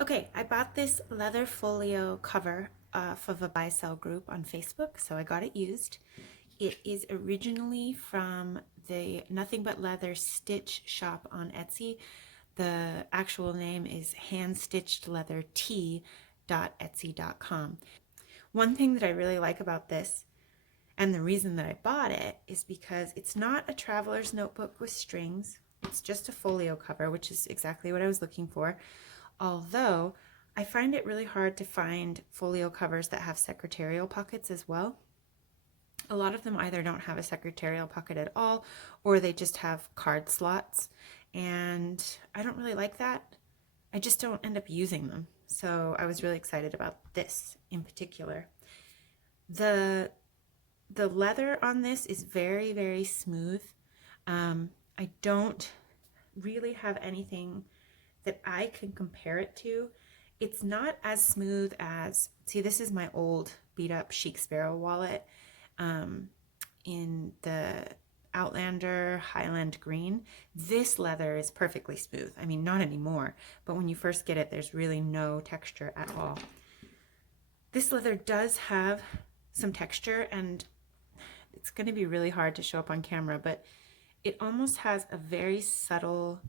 Okay, I bought this leather folio cover off of a buy sell group on Facebook, so I got it used. It is originally from the Nothing But Leather Stitch shop on Etsy. The actual name is handstitchedleathertea.etsy.com. One thing that I really like about this, and the reason that I bought it, is because it's not a traveler's notebook with strings. It's just a folio cover, which is exactly what I was looking for. Although I find it really hard to find folio covers that have secretarial pockets as well. A lot of them either don't have a secretarial pocket at all, or they just have card slots. And I don't really like that. I just don't end up using them. So I was really excited about this in particular. The leather on this is very, very smooth. I don't really have anything that I can compare it to. It's not as smooth as, see, this is my old beat up Chic Sparrow wallet in the Outlander Highland Green. This leather is perfectly smooth. I mean, not anymore, but when you first get it, there's really no texture at all. This leather does have some texture, and it's going to be really hard to show up on camera, but it almost has a very subtle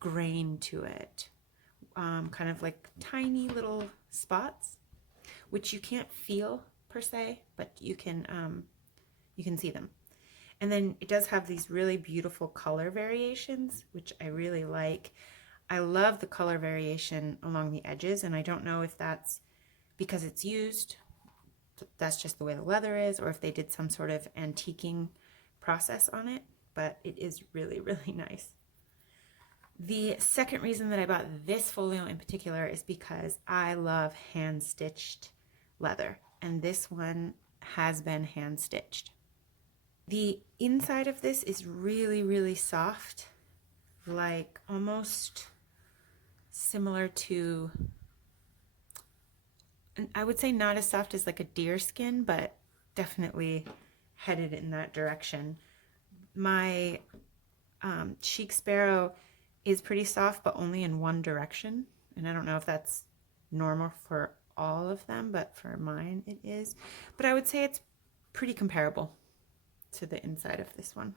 grain to it, kind of like tiny little spots, which you can't feel per se, but you can see them. And then it does have these really beautiful color variations, which I really like. I love the color variation along the edges, and I don't know if that's because it's used, that's just the way the leather is, or if they did some sort of antiquing process on it, but it is really, really nice. The second reason that I bought this folio in particular is because I love hand-stitched leather, and this one has been hand-stitched. The inside of this is really, really soft, like almost similar to, I would say not as soft as like a deer skin, but definitely headed in that direction. My Chic Sparrow is pretty soft, but only in one direction. And I don't know if that's normal for all of them, but for mine it is. But I would say it's pretty comparable to the inside of this one.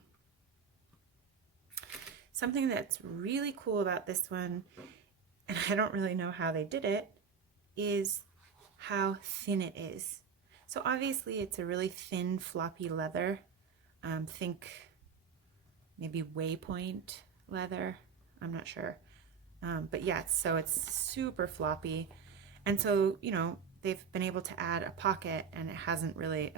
Something that's really cool about this one, and I don't really know how they did it, is how thin it is. So obviously it's a really thin, floppy leather. Think maybe Waypoint leather. I'm not sure. But yeah, so it's super floppy. And so, you know, they've been able to add a pocket and it hasn't really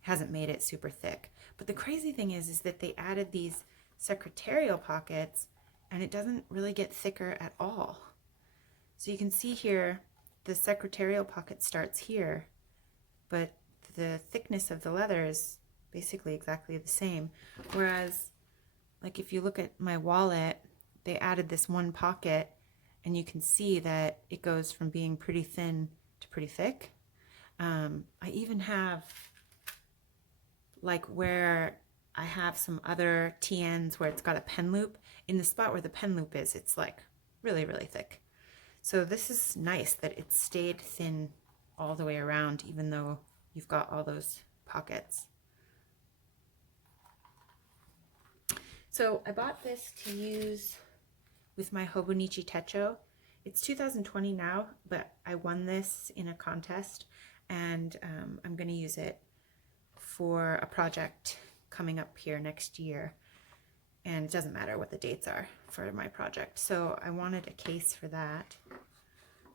hasn't made it super thick. But the crazy thing is that they added these secretarial pockets and it doesn't really get thicker at all. So you can see here, the secretarial pocket starts here, but the thickness of the leather is basically exactly the same. Whereas, like if you look at my wallet, they added this one pocket and you can see that it goes from being pretty thin to pretty thick. I even have, like where I have some other TNs where it's got a pen loop, in the spot where the pen loop is, it's like really, really thick. So this is nice that it stayed thin all the way around, even though you've got all those pockets. So I bought this to use with my Hobonichi Techo. It's 2020 now, but I won this in a contest, and I'm going to use it for a project coming up here next year. And it doesn't matter what the dates are for my project. So I wanted a case for that.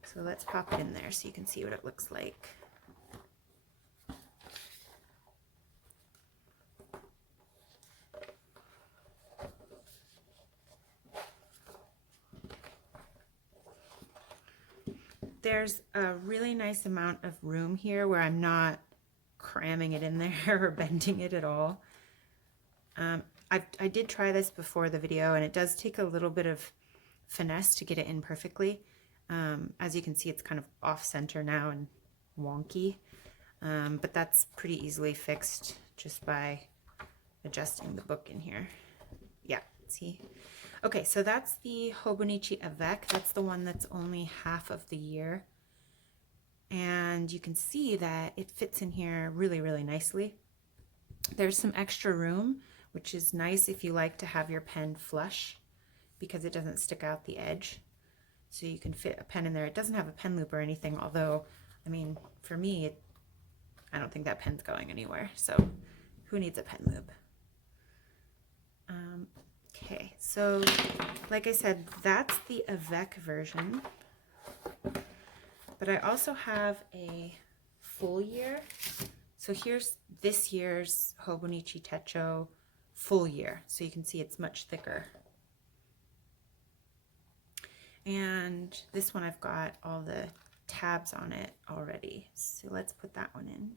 So let's pop it in there so you can see what it looks like. There's a really nice amount of room here where I'm not cramming it in there or bending it at all. I did try this before the video, and it does take a little bit of finesse to get it in perfectly. As you can see, it's kind of off center now and wonky, but that's pretty easily fixed just by adjusting the book in here. Yeah, see? Okay, so that's the Hobonichi Avec. That's the one that's only half of the year. And you can see that it fits in here really, really nicely. There's some extra room, which is nice if you like to have your pen flush because it doesn't stick out the edge. So you can fit a pen in there. It doesn't have a pen loop or anything, although, I mean, for me, I don't think that pen's going anywhere. So who needs a pen loop? Okay, so like I said, that's the Avec version. But I also have a full year. So here's this year's Hobonichi Techo full year. So you can see it's much thicker. And this one I've got all the tabs on it already. So let's put that one in.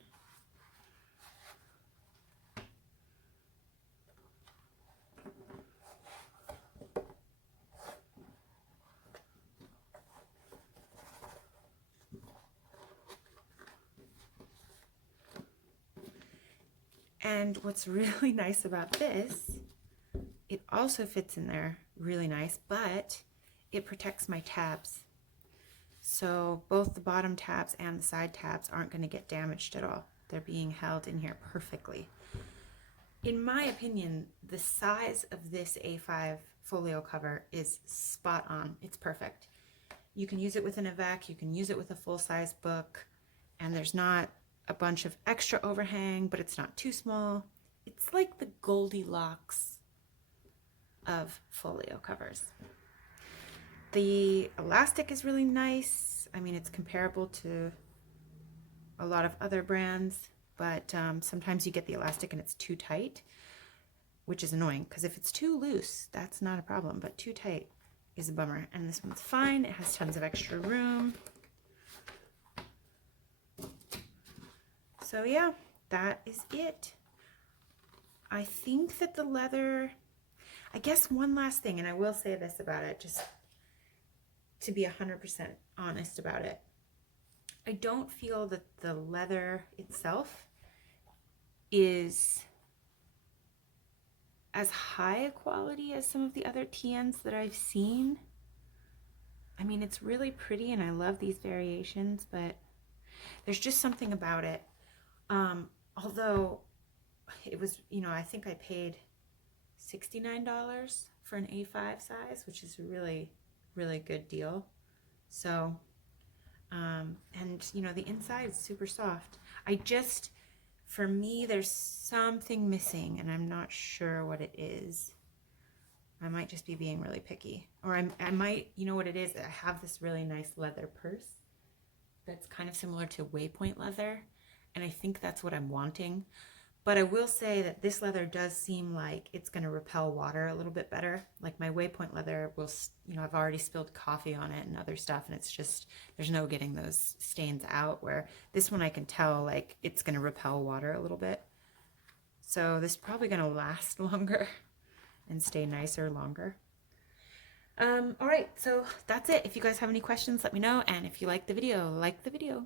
And what's really nice about this, it also fits in there really nice, but it protects my tabs. So both the bottom tabs and the side tabs aren't going to get damaged at all. They're being held in here perfectly. In my opinion, the size of this A5 folio cover is spot on. It's perfect. You can use it with an Avec, you can use it with a full-size book, and there's not a bunch of extra overhang, but it's not too small. It's like the Goldilocks of folio covers. The elastic is really nice. I mean, it's comparable to a lot of other brands, but sometimes you get the elastic and it's too tight, which is annoying because if it's too loose, that's not a problem, but too tight is a bummer. And this one's fine. It has tons of extra room. So yeah, that is it. I think that the leather, I guess one last thing, and I will say this about it, just to be 100% honest about it. I don't feel that the leather itself is as high a quality as some of the other TNs that I've seen. I mean, it's really pretty and I love these variations, but there's just something about it. Although it was, you know, I think I paid $69 for an A5 size, which is a really, really good deal. So, and you know, the inside is super soft. For me, there's something missing and I'm not sure what it is. I might just be being really picky, or I might, you know what it is? I have this really nice leather purse that's kind of similar to Waypoint leather, and I think that's what I'm wanting. But I will say that this leather does seem like it's going to repel water a little bit better. Like my Waypoint leather will, you know, I've already spilled coffee on it and other stuff, and it's just, there's no getting those stains out, where this one I can tell like it's going to repel water a little bit. So this is probably going to last longer and stay nicer longer. All right, so that's it. If you guys have any questions, let me know. And if you like the video, like the video.